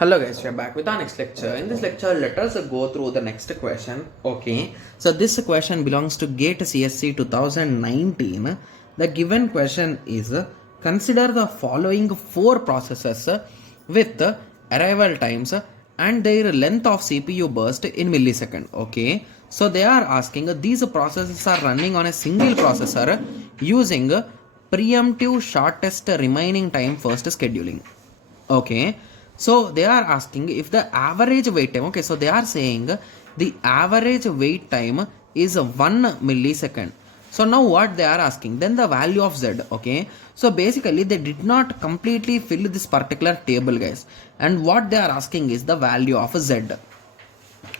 Hello guys, we are back with our next lecture. In this lecture, let us go through the next question. Okay, so this question belongs to GATE CSC 2019. The given question is consider the following four processes with arrival times and their length of CPU burst in millisecond. Okay, so they are asking these processes are running on a single processor using preemptive shortest remaining time first scheduling. Okay, so they are asking if the average wait time. Okay, so they are saying the average wait time is 1 millisecond. So now what they are asking, then the value of z. Okay, so basically they did not completely fill this particular table, guys, and what they are asking is the value of z.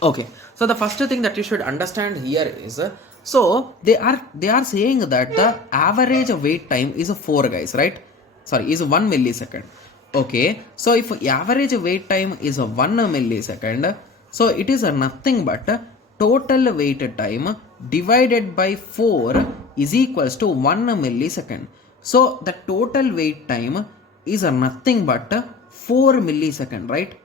Okay, so the first thing that you should understand here is so they are saying that the average wait time is 4, guys, right? Sorry, is 1 millisecond. Okay, so if average wait time is 1 millisecond, so it is nothing but total wait time divided by 4 is equals to 1 millisecond. So the total wait time is nothing but 4 millisecond, right?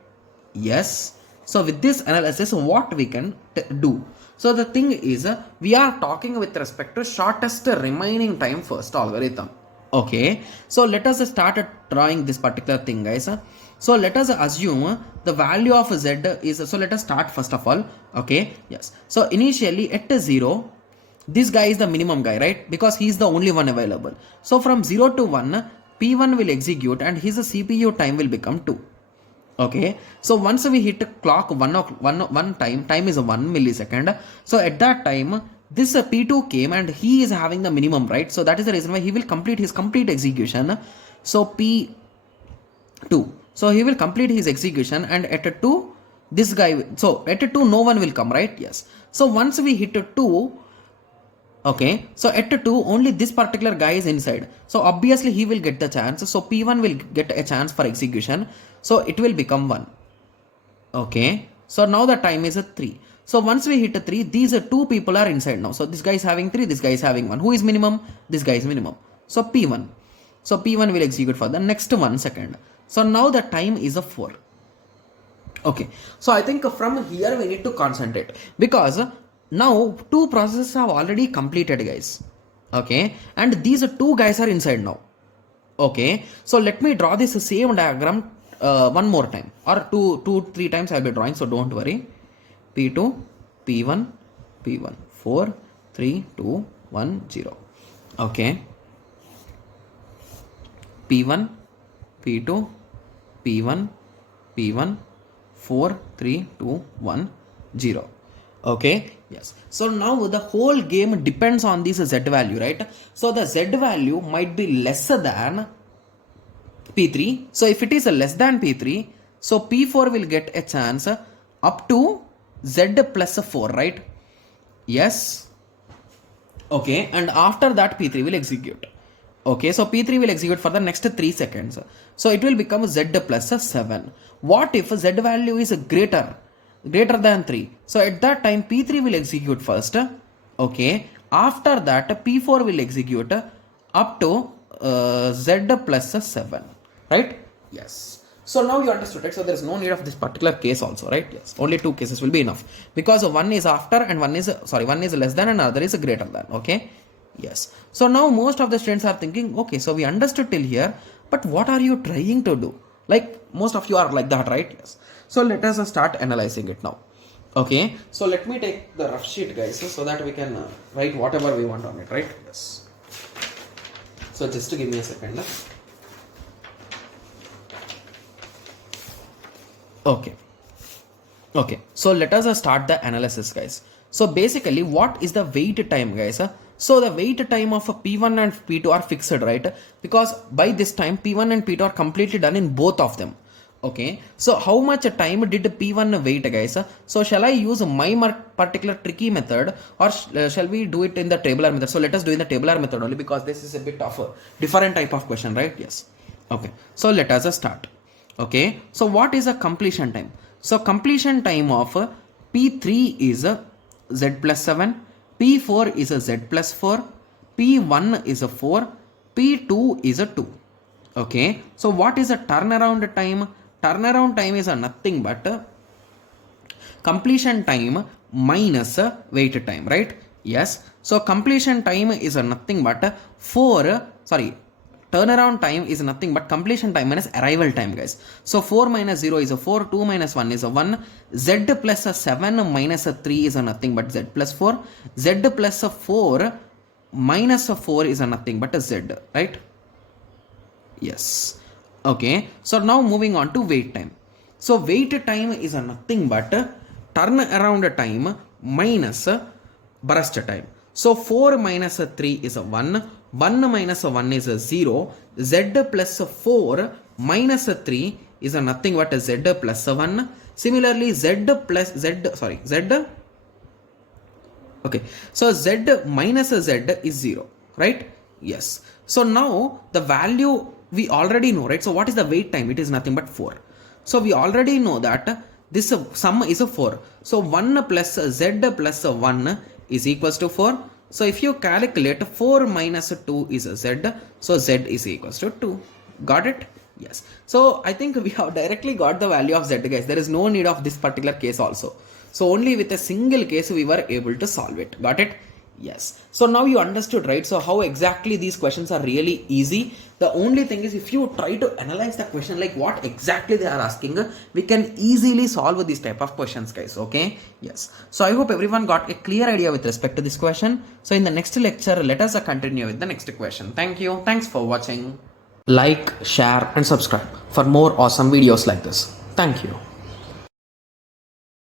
Yes. So with this analysis, what we can do? So the thing is, we are talking with respect to shortest remaining time first algorithm. Okay. So let us start drawing this particular thing, guys. So let us assume the value of z is, so let us start first of all. Okay. Yes. So initially at 0, this guy is the minimum guy, right? Because he is the only one available. So from 0 to 1, P1 will execute and his CPU time will become 2. Okay, so once we hit clock one time is 1 millisecond. So at that time, this P2 came and he is having the minimum, right? So that is the reason why he will complete his complete execution. So P2, so he will complete his execution, and at 2, this guy, so at 2 no one will come, right? Yes. So once we hit 2, okay, so at 2 only this particular guy is inside, so obviously he will get the chance. So P1 will get a chance for execution, so it will become 1. Okay, so now the time is 3. So once we hit 3, these 2 people are inside now. So this guy is having 3, this guy is having 1. Who is minimum? This guy is minimum. So P1, so P1 will execute for the next 1 second. So now the time is 4. Okay, so I think from here we need to concentrate, because now 2 processes have already completed, guys. Okay, and these 2 guys are inside now. Okay, so let me draw this same diagram one more time, or two, 3 times I'll be drawing, so don't worry. P2, P1, P1, 4, 3, 2, 1, 0. Okay, P1, P2, P1, P1, 4, 3, 2, 1, 0. Okay, yes. So now the whole game depends on this z value, right? So the z value might be less than P3. So if it is less than P3, so P4 will get a chance up to z plus 4, right? Yes. Okay, and after that P3 will execute. Okay, so P3 will execute for the next 3 seconds. So it will become z plus 7. What if z value is greater than 3? So at that time P3 will execute first. Okay, after that P4 will execute up to z plus 7, right? Yes. So now you understood, right? So there is no need of this particular case also, right? Yes, only 2 cases will be enough, because one is after and one is less than and other is greater than. Okay, yes. So now most of the students are thinking, okay, so we understood till here, but what are you trying to do? Like most of you are like that, right? Yes. So let us start analyzing it now. Okay, so let me take the rough sheet, guys, so that we can write whatever we want on it, right? Yes. So just to give me a second. Okay, so let us start the analysis, guys. So basically what is the wait time, guys? So the wait time of P1 and P2 are fixed, right? Because by this time P1 and P2 are completely done in both of them. Okay, so how much time did P1 wait, guys? So shall I use my particular tricky method, or shall we do it in the tabular method? So let us do in the tabular method only, because this is a bit of a different type of question, right? Yes. Okay, so let us start. Okay, so what is a completion time? So completion time of P3 is z plus 7, P4 is z plus 4, P1 is 4, P2 is 2. Okay, so what is the turnaround time? turnaround time is nothing but completion time minus wait time, right? Yes. So completion time is nothing but turnaround time is nothing but completion time minus arrival time, guys. So 4 minus 0 is a 4, 2 minus 1 is a 1, z plus a 7 minus a 3 is a nothing but z plus 4, z plus a 4 minus a 4 is a nothing but a z, right? Yes. Okay. So now moving on to wait time. So wait time is a nothing but turnaround time minus burst time. So 4 minus 3 is a 1, 1 minus 1 is a 0, z plus 4 minus 3 is a nothing but a z plus 1. Similarly, okay, so z minus z is 0, right? Yes. So now the value we already know, right? So what is the wait time? It is nothing but 4. So we already know that this sum is a 4. So 1 plus z plus 1 is equals to 4. So if you calculate 4 minus 2 is a z. So z is equals to 2. Got it? Yes. So I think we have directly got the value of z, guys. There is no need of this particular case also. So only with a single case we were able to solve it. Got it? Yes. So now you understood, right? So how exactly these questions are really easy. The only thing is, if you try to analyze the question, like what exactly they are asking, we can easily solve this type of questions, guys. Okay. Yes. So I hope everyone got a clear idea with respect to this question. So in the next lecture, let us continue with the next question. Thank you. Thanks for watching. Like, share and subscribe for more awesome videos like this. Thank you.